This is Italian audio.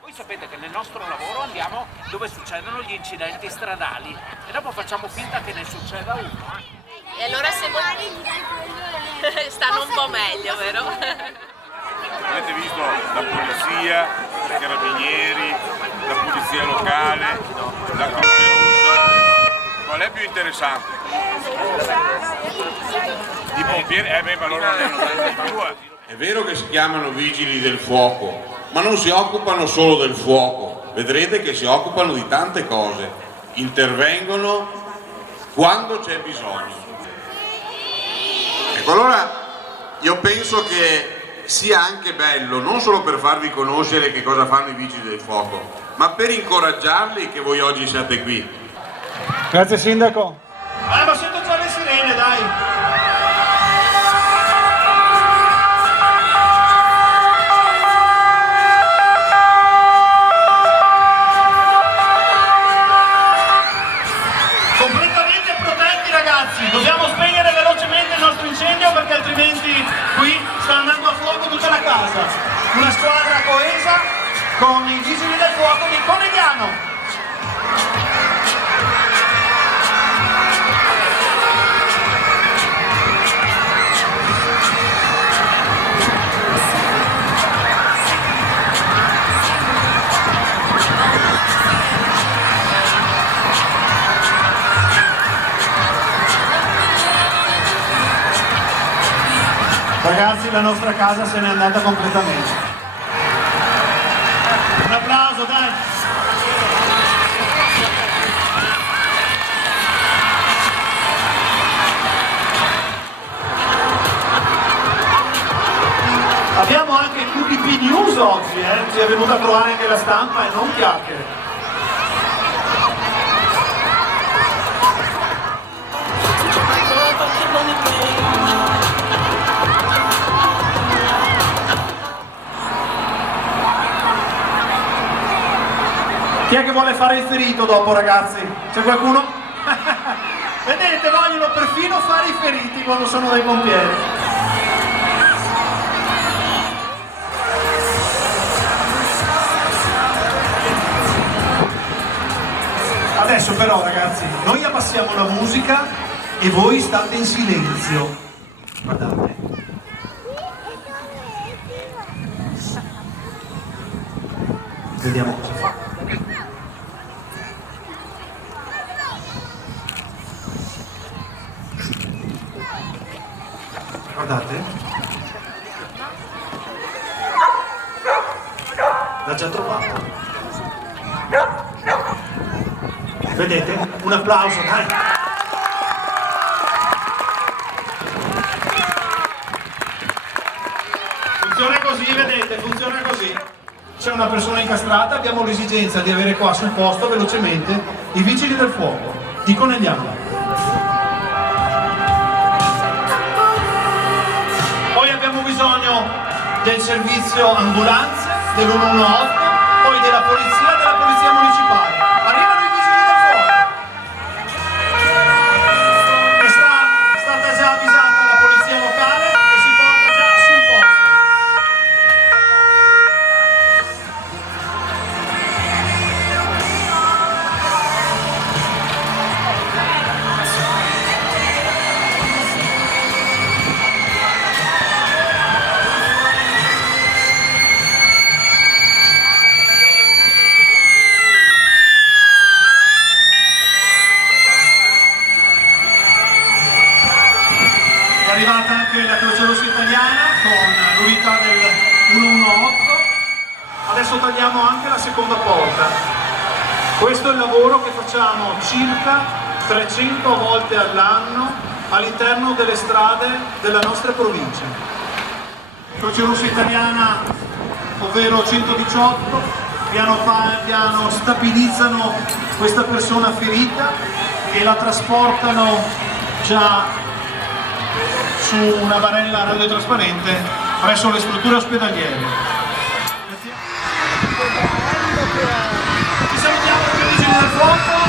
Voi sapete che nel nostro lavoro andiamo dove succedono gli incidenti stradali e dopo facciamo finta che ne succeda uno. E allora se stanno un po' meglio, vero? Avete visto la polizia, i carabinieri, la polizia locale, la Croce Rossa. Qual è più interessante? I pompieri, ma loro ne hanno tante più. È vero che si chiamano vigili del fuoco, ma non si occupano solo del fuoco, vedrete che si occupano di tante cose, intervengono quando c'è bisogno. Ecco, allora io penso che sia anche bello, non solo per farvi conoscere che cosa fanno i vigili del fuoco, ma per incoraggiarli che voi oggi siate qui. Grazie Sindaco. Ma sento già le sirene, dai! Completamente protetti, ragazzi! Dobbiamo spegnere velocemente il nostro incendio perché altrimenti qui sta andando a fuoco tutta la casa. Una squadra coesa con i vigili del fuoco di Conegliano. Ragazzi, la nostra casa se n'è andata completamente. Un applauso, dai! Abbiamo anche il QDP News oggi, ci è venuta a trovare anche la stampa e non chiacchiere. Chi è che vuole fare il ferito dopo, ragazzi? C'è qualcuno? Vedete, vogliono perfino fare i feriti quando sono dai pompieri. Adesso però, ragazzi, noi abbassiamo la musica e voi state in silenzio. Guardate. Vediamo cosa fa. Guardate, l'ha già trovato. Vedete? Un applauso, dai! Funziona così, vedete? Funziona così. C'è una persona incastrata, abbiamo l'esigenza di avere qua sul posto velocemente i vigili del fuoco di Conegliano. Poi abbiamo bisogno del servizio ambulanze, dell'118, poi della polizia municipale. Arrivano i vigili del fuoco. È stata già avvisata la polizia locale e si porta già sul posto. È arrivata anche la Croce Rossa italiana con l'unità del 118. Adesso tagliamo anche la seconda porta. Questo è il lavoro che facciamo circa 300 volte all'anno all'interno delle strade della nostra provincia. Croce Rossa italiana, ovvero 118, piano piano stabilizzano questa persona ferita e la trasportano già su una barella radiotrasparente presso le strutture ospedaliere. Ci salutiamo con i vigili del fuoco.